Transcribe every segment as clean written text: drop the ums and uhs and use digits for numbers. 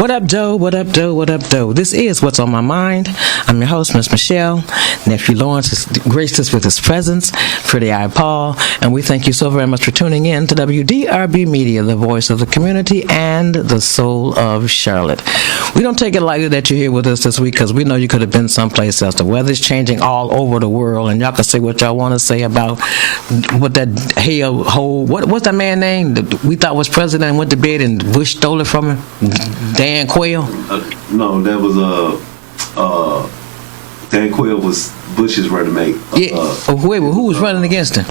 What up, Joe? What up, Joe? What up, Joe? This is What's on My Mind. I'm your host, Miss Michelle. Nephew Lawrence has graced us with his presence, Pretty Eye Paul, and we thank you so very much for tuning in to WDRB Media, the voice of the community and the soul of Charlotte. We don't take it lightly that you're here with us this week because we know you could have been someplace else. The weather's changing all over the world, and y'all can say what y'all want to say about what that what's that man name that we thought was president and went to bed and Bush stole it from him? Dan Quayle? No, that was Dan Quayle was Bush's running mate. Who was running against him?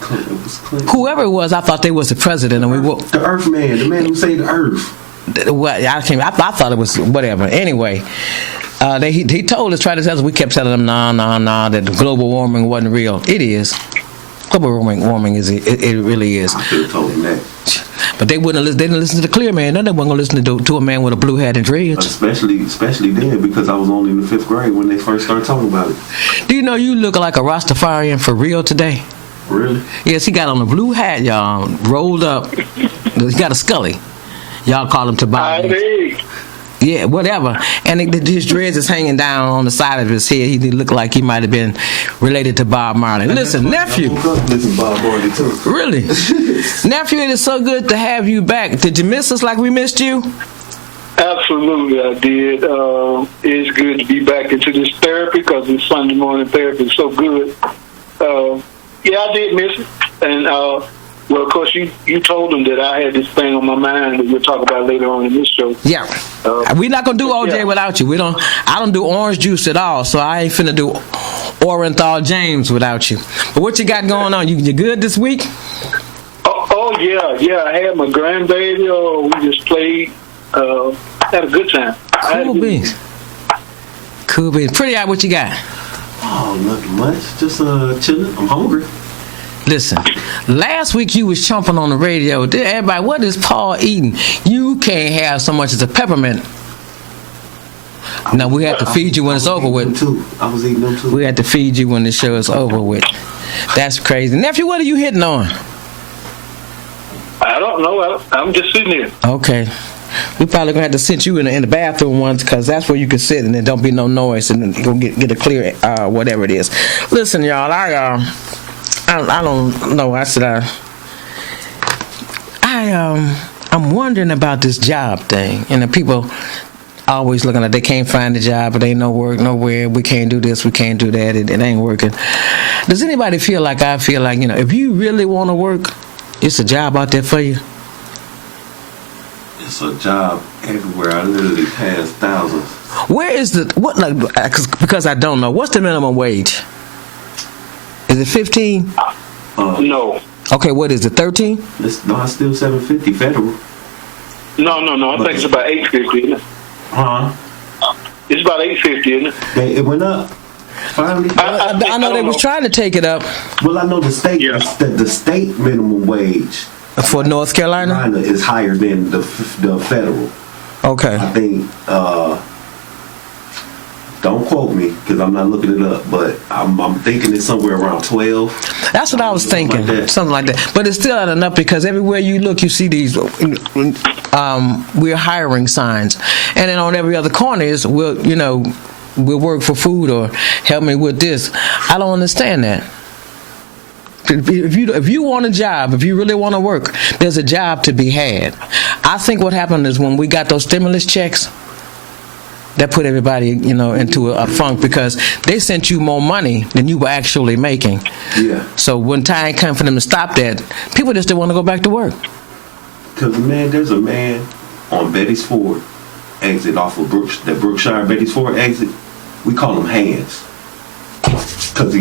Clinton. Whoever it was, I thought they was the president, and the Earth man, the man who saved the Earth. Well, I thought it was whatever. Anyway, he told us, tried to tell us. We kept telling him, nah, that global warming wasn't real. It is. Global warming is it really is. I could have told him that. But they wouldn't listen. They didn't listen to the clear man. None of them weren't going to listen to a man with a blue hat and dreads. Especially then, because I was only in the 5th grade when they first started talking about it. Do you know you look like a Rastafarian for real today? Really? Yes, he got on a blue hat, y'all, rolled up. He got a Scully. Y'all call him Tobias. Yeah, whatever. And his dreads is hanging down on the side of his head. He looked like he might have been related to Bob Marley. Listen, nephew. Listen, Bob Marley too. Really? Nephew, it is so good to have you back. Did you miss us like we missed you? Absolutely, I did. It's good to be back into this therapy because this Sunday morning therapy is so good. Yeah, I did miss it. And, well, of course, you told them that I had this thing on my mind that we'll talk about later on in this show. Yeah. We're not going to do OJ without you. I don't do orange juice at all, so I ain't finna do Orenthal James without you. But what you got going on? You good this week? Oh yeah. I had my grandbaby. We just played. Had a good time. Cool beans. Pretty Eye, what you got? Oh, nothing much. Just chilling. I'm hungry. Listen, last week you was chomping on the radio. Everybody, what is Paul eating? You can't have so much as a peppermint. Now we have to feed you when it's over with. I was eating them too. We have to feed you when the show is over with. That's crazy. Nephew, what are you hitting on? I don't know. I'm just sitting here. Okay. We probably gonna have to sit you in the bathroom once, because that's where you can sit and there don't be no noise, and you're gonna get a clear whatever it is. Listen, y'all, I don't know. I'm wondering about this job thing, and the people always looking like they can't find a job, but ain't no work nowhere. We can't do this, we can't do that. It ain't working. Does anybody feel like I feel like, if you really want to work, it's a job out there for you? It's a job everywhere. I literally pass thousands. Where is because I don't know. What's the minimum wage? Is it 15? No. Okay, what is it, 13? It's still $7.50 federal. No. I think it's about $8.50, isn't it? It's about $8.50, isn't it? It went up. Finally. I know they was trying to take it up. Well, I know the state the state minimum wage for North Carolina is higher than the federal. Okay. I think. Don't quote me because I'm not looking it up, but I'm thinking it's somewhere around 12. That's what I was thinking, something like that. But it's still not enough, because everywhere you look, you see these we're hiring signs, and then on every other corner is we'll work for food or help me with this. I don't understand that. If you want a job, if you really want to work, there's a job to be had. I think what happened is when we got those stimulus checks, that put everybody, into a funk, because they sent you more money than you were actually making. Yeah. So when time came for them to stop that, people just didn't want to go back to work. Because, there's a man on Betty's Ford exit off of that Brookshire Betty's Ford exit. We call him Hands. Because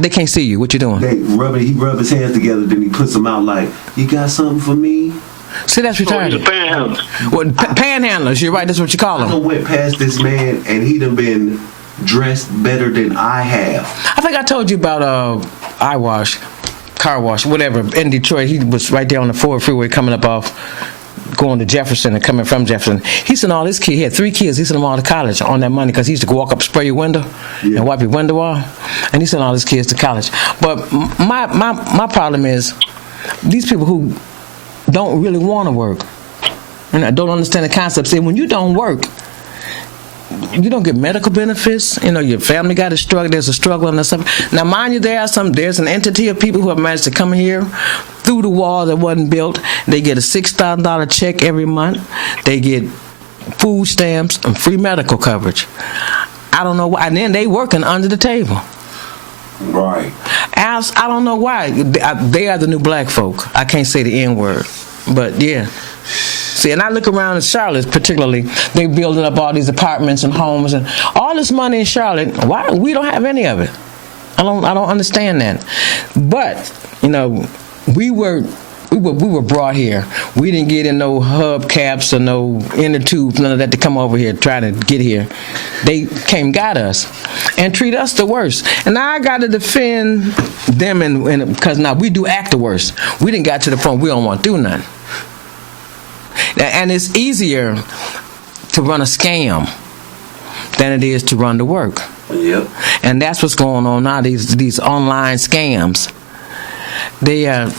they can't see you. What you doing? He rub his hands together, then he puts them out like, you got something for me? See, that's retarded. He's a panhandler. Well, panhandlers, you're right, that's what you call them. I went past this man, and he done been dressed better than I have. I think I told you about car wash, whatever, in Detroit. He was right there on the Ford freeway coming up off, going to Jefferson and coming from Jefferson. He sent all his kids, he had 3 kids, he sent them all to college on that money, because he used to walk up, spray your window, and wipe your window off, and he sent all his kids to college. But my problem is, these people who don't really want to work. And I don't understand the concept. See, when you don't work, you don't get medical benefits. Your family got a struggle. There's a struggle and stuff. Now, mind you, there's an entity of people who have managed to come here through the wall that wasn't built. They get a $6,000 check every month. They get food stamps and free medical coverage. I don't know why. And then they working under the table. Right. I don't know why. They are the new black folk. I can't say the N word, but yeah. See, and I look around in Charlotte, particularly, they building up all these apartments and homes and all this money in Charlotte. Why we don't have any of it? I don't understand that. But we were brought here. We didn't get in no hubcaps or no inner tubes, none of that to come over here trying to get here. They got us and treat us the worst. And now I got to defend them and because now we do act the worst. We didn't got to the point we don't want to do nothing. And it's easier to run a scam than it is to run the work. Yep. And that's what's going on now. These online scams. They out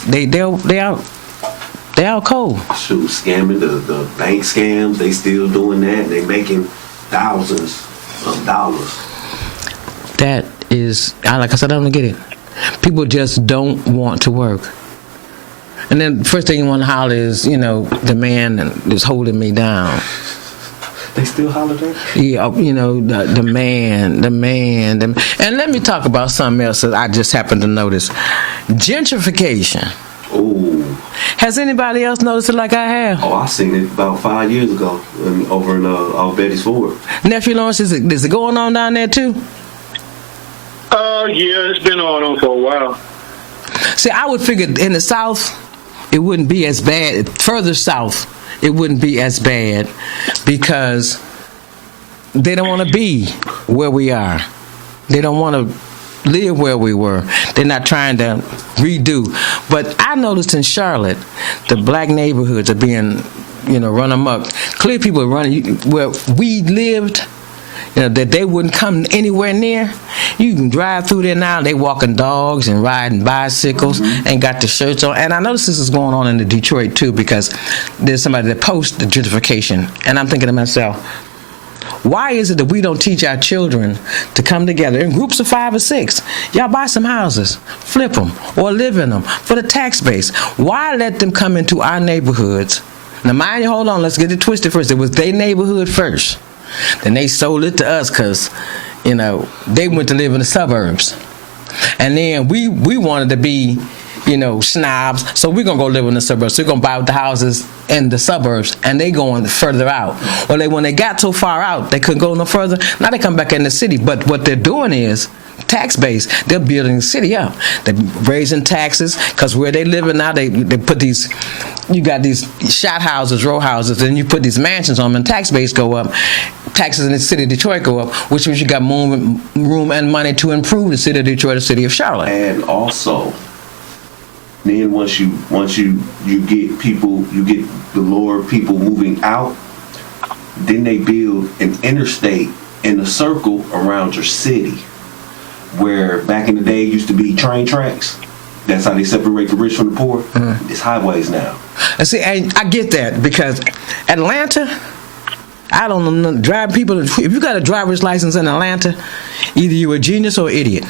cold. Shoot, scamming the bank scams. They still doing that. They making thousands of dollars. That is, like I said, I don't get it. People just don't want to work. And then first thing you want to holler is, the man is holding me down. They still holler that? Yeah, the man. And let me talk about something else that I just happened to notice. Gentrification. Oh. Has anybody else noticed it like I have? Oh, I seen it about 5 years ago over in off Betty's Ford. Nephew Lawrence, is it going on down there too? Yeah, it's been on for a while. See, I would figure in the South, it wouldn't be as bad. Further south, it wouldn't be as bad because they don't want to be where we are. They don't want to live where we were. They're not trying to redo. But I noticed in Charlotte, the black neighborhoods are being, run amok. Clear people are running where we lived. That they wouldn't come anywhere near. You can drive through there now. They walking dogs and riding bicycles and got the shirts on. And I notice this is going on in the Detroit too because there's somebody that posts the gentrification. And I'm thinking to myself, why is it that we don't teach our children to come together in groups of 5 or 6? Y'all buy some houses, flip them, or live in them for the tax base. Why let them come into our neighborhoods? Now, mind you, hold on. Let's get it twisted first. It was their neighborhood first. Then they sold it to us because, they went to live in the suburbs. And then we wanted to be, snobs. So we're going to go live in the suburbs. So we're going to buy the houses in the suburbs. And they going further out. Well, when they got so far out, they couldn't go no further. Now they come back in the city. But what they're doing is, tax base, they're building the city up. They're raising taxes because where they live in now, they put these, you got these shot houses, row houses, then you put these mansions on them and tax base go up. Taxes in the city of Detroit go up, which means you got room and money to improve the city of Detroit, the city of Charlotte. And also, then once you get people, you get the lower people moving out, then they build an interstate in a circle around your city. Where back in the day used to be train tracks. That's how they separate the rich from the poor. It's highways now. And see, I get that because Atlanta, I don't know, driving people, if you got a driver's license in Atlanta, either you're a genius or an idiot.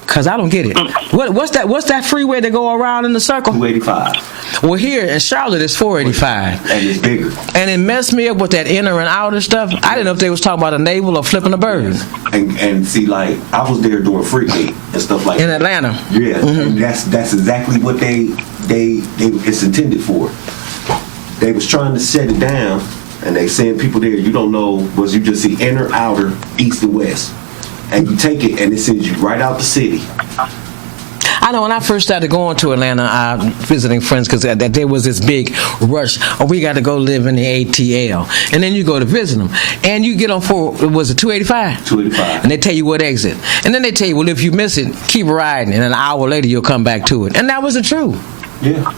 Because I don't get it. What's that freeway that go around in the circle? 285. Well, here in Charlotte, it's 485. And it's bigger. And it messed me up with that inner and outer stuff. I didn't know if they was talking about a navel or flipping a bird. And see, like, I was there doing Freak Day and stuff like that. In Atlanta. Yeah, and that's exactly what they it's intended for. They was trying to set it down, and they send people there. You don't know, was you just see inner, outer, east, and west. And you take it, and it sends you right out the city. I know when I first started going to Atlanta, visiting friends, because there was this big rush. Oh, we got to go live in the ATL. And then you go to visit them. And you get on was it 285? 285. And they tell you what exit. And then they tell you, well, if you miss it, keep riding. And an hour later, you'll come back to it. And that was the truth. Yeah.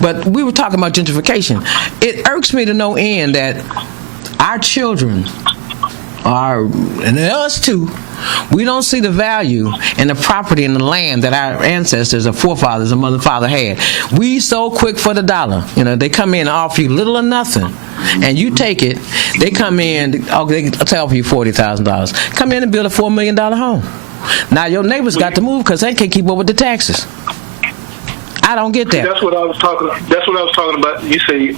But we were talking about gentrification. It irks me to no end that our children and us too, We don't see the value in the property and the land that our ancestors or forefathers or mother and father had. We so quick for the dollar. They come in and offer you little or nothing, and you take it. They come in, they offer you $40,000. Come in and build a $4 million home. Now your neighbors got to move because they can't keep up with the taxes. I don't get that. That's what I was talking about. You say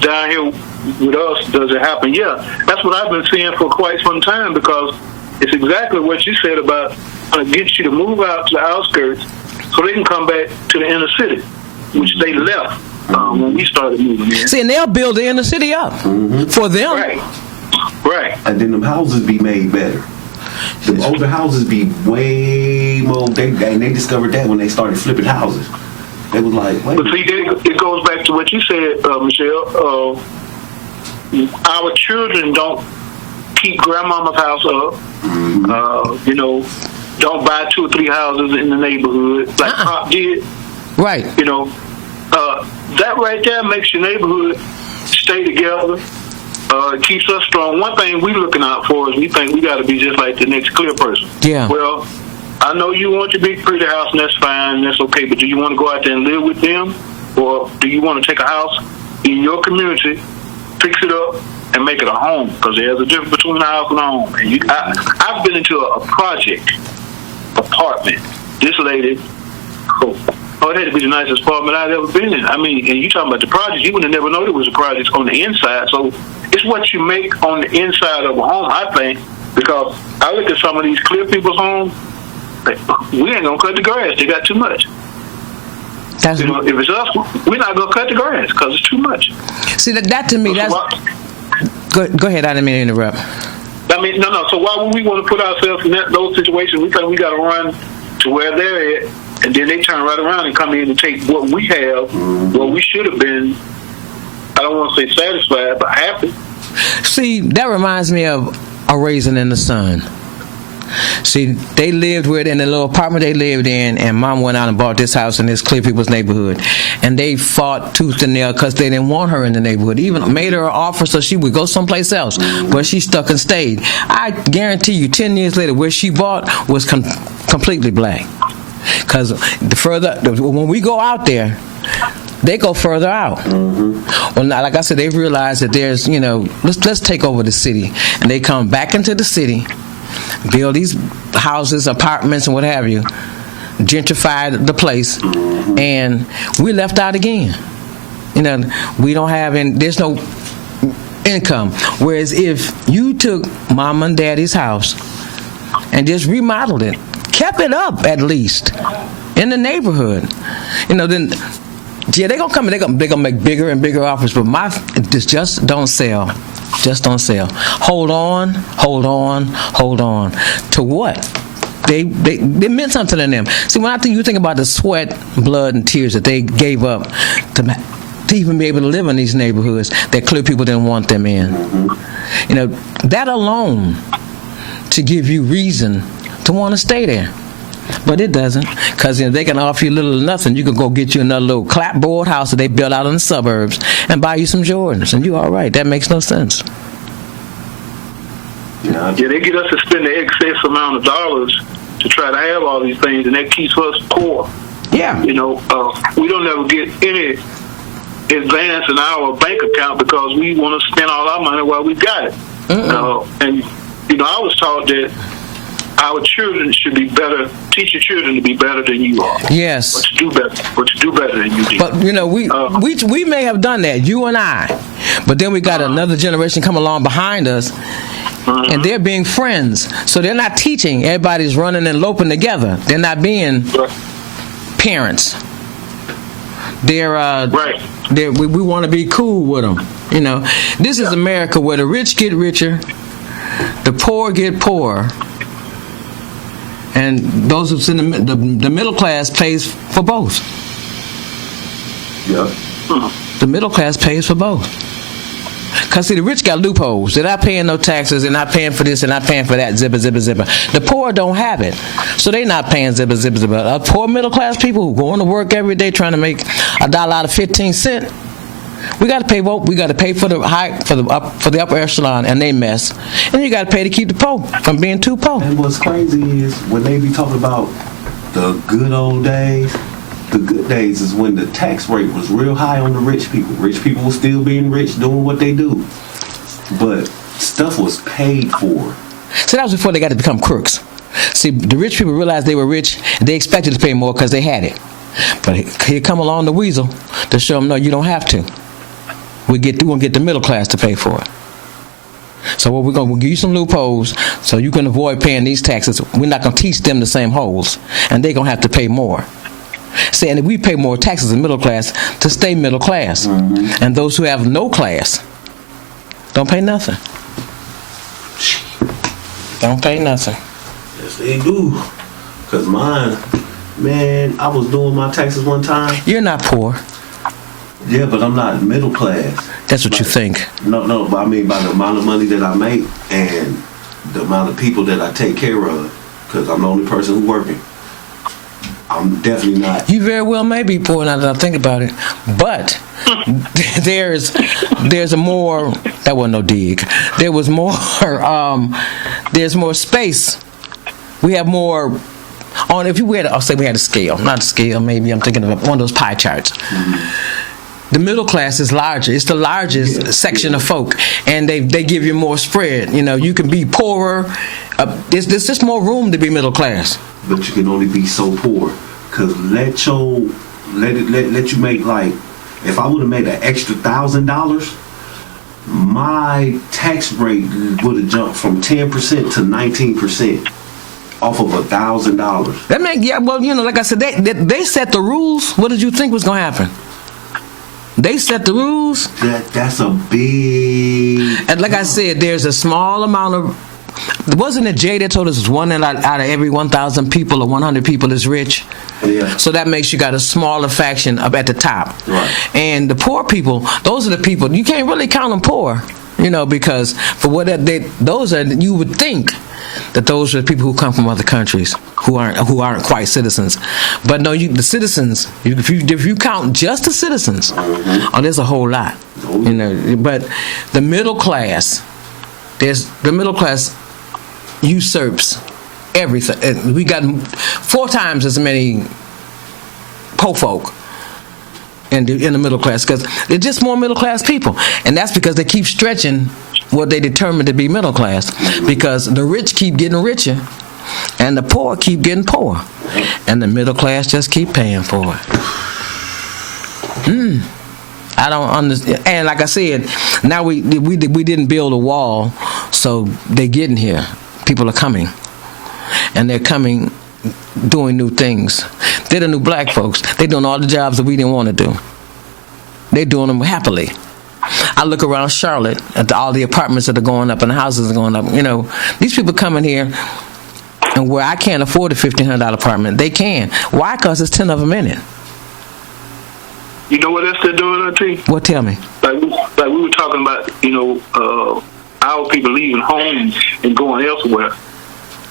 down here with us, does it happen? Yeah, that's what I've been seeing for quite some time, because it's exactly what you said about get you to move out to the outskirts so they can come back to the inner city, which they left when we started moving in. See, and they'll build the inner city up for them. Right. And then the houses be made better. The older houses be way more. They discovered that when they started flipping houses. They was like, wait. But see, it goes back to what you said, Michelle. Our children don't keep grandmama's house up. Don't buy 2 or 3 houses in the neighborhood like Pop did. Right. That right there makes your neighborhood stay together. It keeps us strong. One thing we're looking out for is we think we got to be just like the next clear person. Yeah. Well, I know you want your big pretty house, and that's fine, that's okay, but do you want to go out there and live with them? Or do you want to take a house in your community, fix it up, and make it a home? Because there's a difference between a house and a home. And I've been into a project apartment. This lady, it had to be the nicest apartment I've ever been in. I mean, and you talking about the project, you would have never known it was a project on the inside. So it's what you make on the inside of a home, I think, because I look at some of these clear people's homes, we ain't going to cut the grass. They got too much. If it's us, we're not going to cut the grass because it's too much. See, that to me, that's... Go ahead, I didn't mean to interrupt. I mean, no. So why would we want to put ourselves in those situations? We think we got to run to where they're at, and then they turn right around and come in and take what we have, what we should have been, I don't want to say satisfied, but happy. See, that reminds me of A Raisin in the Sun. See, they lived in the little apartment they lived in, and Mom went out and bought this house in this Clear People's neighborhood, and they fought tooth and nail because they didn't want her in the neighborhood. Even made her an offer so she would go someplace else, but she stuck and stayed. I guarantee you, 10 years later, where she bought was completely black. Because when we go out there, they go further out. Well, now, like I said, they realize that there's, let's take over the city, and they come back into the city, build these houses, apartments, and what have you, gentrify the place, and we're left out again. We don't have, there's no income. Whereas if you took Mom and Daddy's house and just remodeled it, kept it up at least in the neighborhood, then they're gonna come and they're gonna make bigger and bigger offers, but just don't sell. Just don't sell. Hold on. To what? They meant something to them. See, when you think about the sweat, blood, and tears that they gave up to even be able to live in these neighborhoods that clear people didn't want them in. That alone to give you reason to want to stay there. But it doesn't, because they can offer you little or nothing. You can go get you another little clapboard house that they built out in the suburbs and buy you some Jordans, and you're all right. That makes no sense. Yeah, they get us to spend the excess amount of dollars to try to have all these things, and that keeps us poor. Yeah. We don't ever get any advance in our bank account because we want to spend all our money while we got it. And I was taught that our children should be better. Teach your children to be better than you are. Yes. Or to do better than you did. But we may have done that, you and I. But then we got another generation come along behind us, and they're being friends. So they're not teaching. Everybody's running and loping together. They're not being parents. They're right. We want to be cool with them. This is America, where the rich get richer, the poor get poorer. And those who's in the middle class pays for both. Yeah. The middle class pays for both. Because, see, the rich got loopholes. They're not paying no taxes. They're not paying for this. They're not paying for that. Zipper, zipper, zipper. The poor don't have it. So they're not paying zipper, zipper, zipper. Poor middle class people who go to work every day trying to make $1 out of 15 cents, We got to pay. We got to pay for the upper echelon and they mess, and you got to pay to keep the poor from being too poor. And what's crazy is when they be talking about the good old days. The good days is when the tax rate was real high on the rich people. Rich people were still being rich, doing what they do, but stuff was paid for. So that was before they got to become crooks. See, the rich people realized they were rich, and they expected to pay more because they had it. But here come along the weasel to show them, no, you don't have to. We're going to get the middle class to pay for it. So what we'll give you some loopholes so you can avoid paying these taxes. We're not going to teach them the same holes, and they're going to have to pay more. See, and if we pay more taxes in middle class to stay middle class, and those who have no class don't pay nothing. Don't pay nothing. Yes, they do. Because mine, man, I was doing my taxes one time. You're not poor. Yeah, but I'm not middle class. That's what you think. No, but I mean by the amount of money that I make and the amount of people that I take care of. Because I'm the only person who's working. I'm definitely not. You very well may be poor now that I think about it, but there's a more. That wasn't no dig. There was more. There's more space. We have more. On if you had, I'll say we had a scale, not a scale. Maybe I'm thinking of one of those pie charts. The middle class is larger. It's the largest section of folk, and they give you more spread. You know, you can be poorer. There's just more room to be middle class. But you can only be so poor, cause let you make like, if I would have made an extra $1,000, my tax rate would have jumped from 10% to 19% off of $1,000. That make well, you know, like I said, they set the rules. What did you think was gonna happen? They set the rules. That's a big. And like I said, there's a small amount of. Wasn't it Jay that told us one out of every 1,000 people or 100 people is rich? Yeah. So that makes you got a smaller faction up at the top. Right. And the poor people, those are the people, you can't really count them poor, you know, because for what those are, you would think that those are the people who come from other countries who aren't quite citizens. But no, the citizens, if you count just the citizens, oh, there's a whole lot. You know, but the middle class, the middle class usurps everything. We got 4 times as many poor folk in the middle class because they're just more middle class people, and that's because they keep stretching what they determine to be middle class, because the rich keep getting richer and the poor keep getting poorer, and the middle class just keep paying for it. I don't understand. And like I said, now we didn't build a wall, so they're getting here. People are coming, and they're coming doing new things. They're the new black folks. They're doing all the jobs that we didn't want to do. They're doing them happily. I look around Charlotte at all the apartments that are going up and the houses are going up. You know, these people coming here, and where I can't afford a $1,500 apartment, they can. Why? Because there's 10 of them in it. You know what else they're doing, Auntie? What? Tell me. Like we were talking about, you know, our people leaving homes and going elsewhere.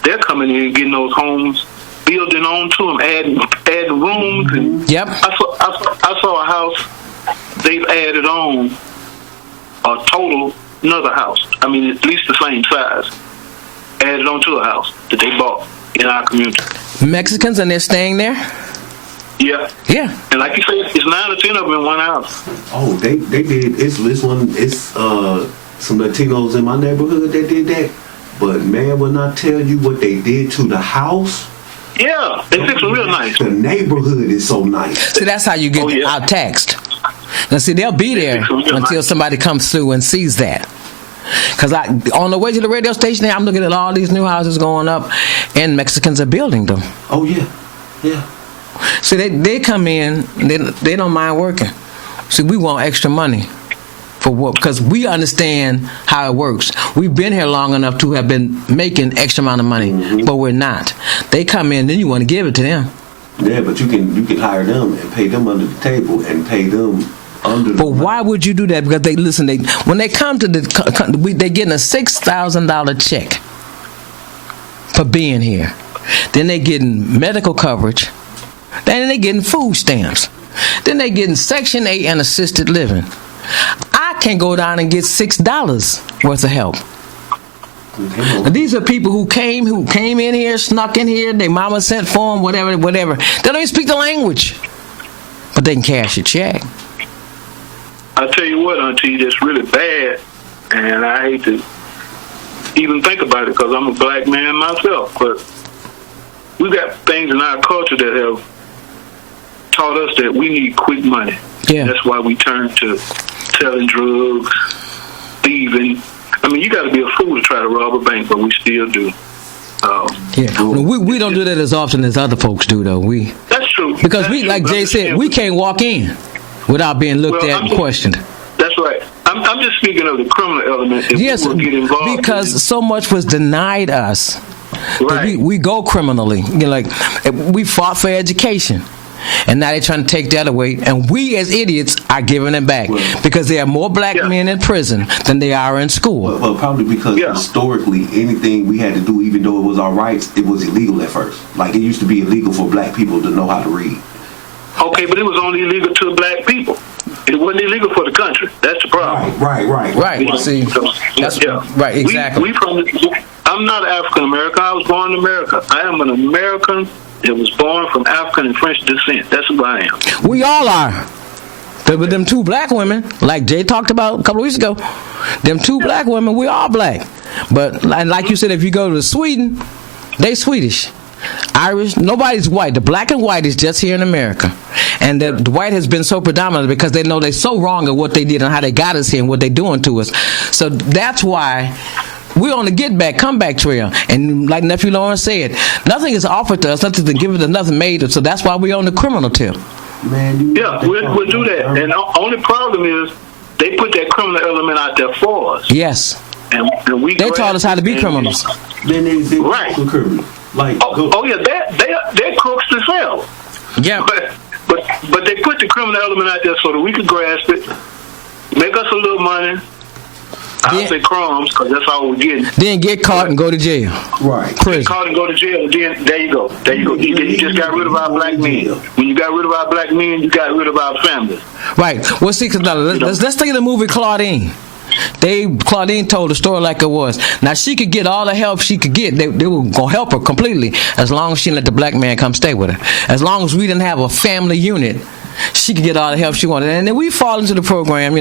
They're coming in and getting those homes, building onto them, adding rooms. And Yep. I saw a house they've added on a total another house. I mean, at least the same size. Added on to a house that they bought in our community. Mexicans, and they're staying there? Yeah. Yeah. And like you said, it's 9 or 10 of them in one house. Oh, they did. It's some Latinos in my neighborhood that did that. But man, when I tell you what they did to the house. Yeah, they fixed it real nice. The neighborhood is so nice. See, that's how you get out taxed. Now, see, they'll be there until somebody comes through and sees that. Because on the way to the radio station, I'm looking at all these new houses going up, and Mexicans are building them. Oh, yeah. Yeah. See, they come in, they don't mind working. See, we want extra money. For what? Because we understand how it works. We've been here long enough to have been making extra amount of money, but we're not. They come in, then you want to give it to them. Yeah, but you can hire them and pay them under the table and pay them under. But why would you do that? Because when they come to they're getting a $6,000 check for being here. Then they're getting medical coverage. Then they're getting food stamps. Then they're getting Section 8 and assisted living. I can go down and get $6 worth of help. And these are people who came in here, snuck in here, their mama sent for them, whatever. They don't even speak the language, but they can cash a check. I tell you what, Auntie, that's really bad, and I hate to even think about it because I'm a black man myself, but we got things in our culture that have taught us that we need quick money. Yeah. That's why we turn to selling drugs, thieving. I mean, you got to be a fool to try to rob a bank, but we still do. We don't do that as often as other folks do, though. That's true. Because that's like true. Jay said, we can't walk in without being looked at and questioned. That's right. I'm just speaking of the criminal element. If yes, we get involved because so much was denied us. Right. We go criminally. We fought for education. And now they're trying to take that away. And we as idiots are giving it back. Because there are more black men in prison than they are in school. Well, probably because historically, anything we had to do, even though it was our rights, it was illegal at first. Like, it used to be illegal for black people to know how to read. Okay, but it was only illegal to black people. It wasn't illegal for the country. That's the problem. Right. See, that's right. Exactly. I'm not African American. I was born in America. I am an American that was born from African and French descent. That's who I am. We all are. But them two black women, like Jay talked about a couple of weeks ago, them two black women, we all black. But like you said, if you go to Sweden, they Swedish. Irish, nobody's white. The black and white is just here in America. And the white has been so predominant because they know they're so wrong at what they did and how they got us here and what they're doing to us. So that's why we're on the comeback trail. And like Nephew Lawrence said, nothing is offered to us, nothing to give it, nothing made us. So that's why we're on the criminal tip. Man, we'll do that. And the only problem is they put that criminal element out there for us. Yes. And they taught us how to be criminals. Then they right. Criminals. Like, they're crooks themselves. Yeah. But they put the criminal element out there so that we could grasp it, make us a little money. I'll say crumbs because that's all we're getting. Then get caught and go to jail. Right. Get caught and go to jail. And then there you go. You just got rid of our black men. When you got rid of our black men, you got rid of our families. Right. Well, see, let's think of the movie Claudine. Claudine told the story like it was. Now, she could get all the help she could get. They were going to help her completely as long as she didn't let the black man come stay with her. As long as we didn't have a family unit, she could get all the help she wanted. And then we fall into the program,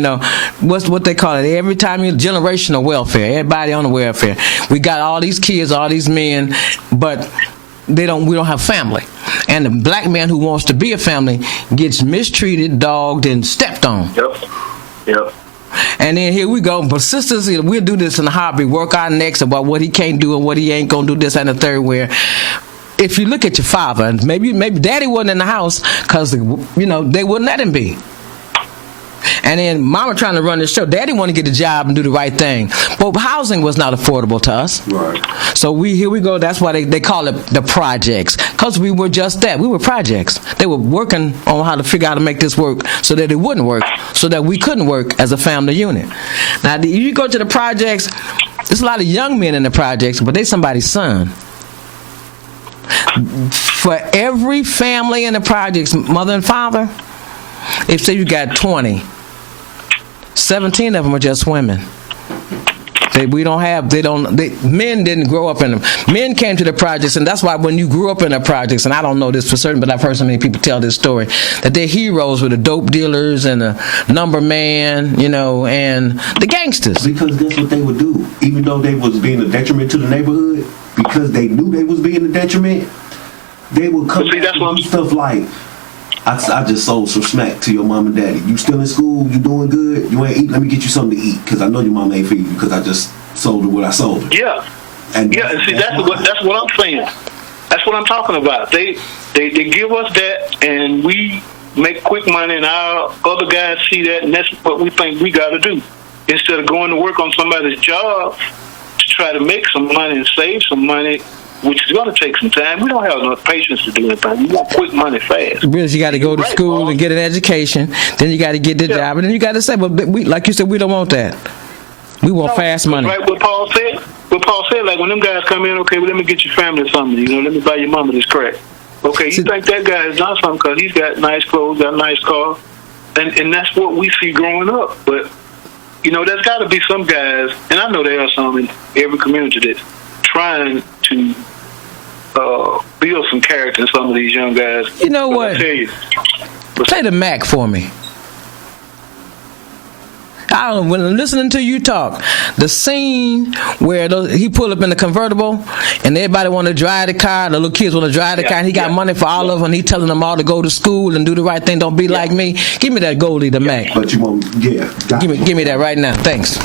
what they call it, every time generational welfare. Everybody on the welfare. We got all these kids, all these men, but we don't have family. And the black man who wants to be a family gets mistreated, dogged, and stepped on. Yep. And then here we go. But sisters, we'll do this in the hobby, work our necks about what he can't do and what he ain't going to do, this and the third, where if you look at your father, and maybe daddy wasn't in the house because, they wouldn't let him be. And then mama trying to run the show. Daddy want to get a job and do the right thing. But housing was not affordable to us. Right. So here we go. That's why they call it the projects. Because we were just that. We were projects. They were working on how to figure out how to make this work so that it wouldn't work, so that we couldn't work as a family unit. Now, you go to the projects, there's a lot of young men in the projects, but they somebody's son. For every family in the projects, mother and father, if say you got 20, 17 of them are just women. Men didn't grow up in them. Men came to the projects, and that's why when you grew up in the projects, and I don't know this for certain, but I've heard so many people tell this story, that their heroes were the dope dealers and the number man, and the gangsters. Because that's what they would do. Even though they was being a detriment to the neighborhood, because they knew they was being a detriment, they would come and do stuff like, I just sold some smack to your mom and daddy. You still in school? You doing good? You ain't eat? Let me get you something to eat because I know your mom ain't feeding you because I just sold her what I sold her. Yeah. And see, that's what I'm saying. That's what I'm talking about. They give us that, and we make quick money, and our other guys see that, and that's what we think we got to do. Instead of going to work on somebody's job to try to make some money and save some money, which is going to take some time. We don't have enough patience to do anything. We want quick money fast. Because you got to go to school and get an education. Then you got to get the job. And then you got to say, but we, like you said, we don't want that. We want fast money. Right, what Paul said, like when them guys come in, okay, well, let me get your family something. Let me buy your mama this crack. Okay, you think that guy has done something because he's got nice clothes, got a nice car. and that's what we see growing up. But there's got to be some guys, and I know there are some in every community that's trying to build some character in some of these young guys. You know what? I tell you, Play the Mac for me. When I'm listening to you talk, the scene where he pulled up in the convertible and everybody want to drive the car, the little kids want to drive the car, and he got money for all of them, and he telling them all to go to school and do the right thing, don't be like me. Give me that Goldie the Mac. But you won't, Give me that right now. Thanks.